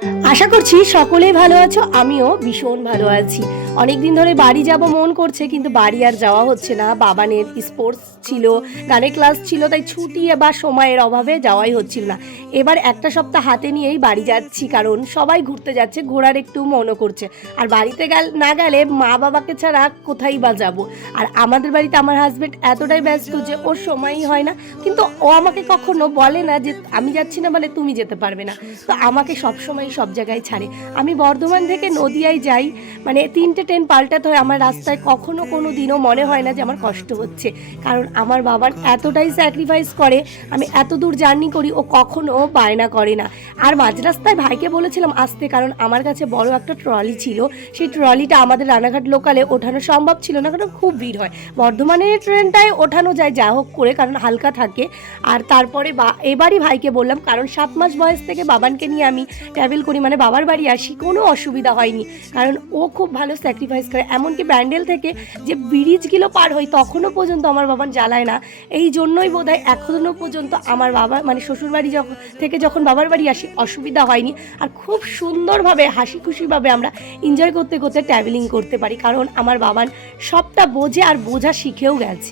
আশা করছি সকলেই ভালো আছো, আমিও ভীষণ ভালো আছি। অনেকদিন ধরে বাড়ি যাব মন করছে, কিন্তু বাড়ি আর যাওয়া হচ্ছে না। বাবানের স্পোর্টস ছিল, গানের ক্লাস ছিল, তাই ছুটি বা সময়ের অভাবে যাওয়াই হচ্ছিল না। এবার একটা সপ্তাহ হাতে নিয়েই বাড়ি যাচ্ছি, কারণ সবাই ঘুরতে যাচ্ছে, ঘোরার একটু মনও করছে। আর বাড়িতে না গেলে মা বাবাকে ছাড়া কোথায় বা যাব। আর আমাদের বাড়িতে আমার হাজব্যান্ড এতটাই ব্যস্ত যে ওর সময়ই হয় না, কিন্তু ও আমাকে কখনো বলে না যে আমি যাচ্ছি না বলে তুমি যেতে পারবে না। তো আমাকে সবসময় সব জায়গায় ছাড়ে। আমি বর্ধমান থেকে নদিয়ায় যাই, মানে 3টে ট্রেন পাল্টাতে হয় আমার রাস্তায়, কখনো কোনো দিনও মনে হয় না যে আমার কষ্ট হচ্ছে, কারণ আমার বাবা এতটাই স্যাক্রিফাইস করে। আমি এত দূর জার্নি করি, ও কখনো বায়না করে না। আর মাঝ রাস্তায় ভাইকে বলেছিলাম আসতে, কারণ আমার কাছে বড় একটা ট্রলি ছিল, সেই ট্রলিটা আমাদের রানাঘাট লোকালে ওঠানো সম্ভব ছিল না, কারণ খুব ভিড় হয়। বর্ধমানের ট্রেনটায় ওঠানো যায় যা হোক করে, কারণ হালকা থাকে। আর তারপরে এবারই ভাইকে বললাম, কারণ 7 মাস বয়স থেকে বাবানকে নিয়ে আমি ট্রাভেল করি, মানে বাবার বাড়ি আসি, কোনো অসুবিধা হয়নি, কারণ ও খুব ভালো স্যাক্রিফাইস করে। এমনকি ব্যান্ডেল থেকে যে ব্রিজগুলো পার হয় তখনও পর্যন্ত আমার বাবান জ্বালায় না। এই জন্যই বোধহয় এখনও পর্যন্ত আমার বাবা মানে শ্বশুরবাড়ি যখন বাবার বাড়ি আসি অসুবিধা হয়নি। আর খুব সুন্দরভাবে হাসি খুশিভাবে আমরা এনজয় করতে করতে ট্রাভেলিং করতে পারি, কারণ আমার বাবান সবটা বোঝে আর বোঝা শিখেও গেছে।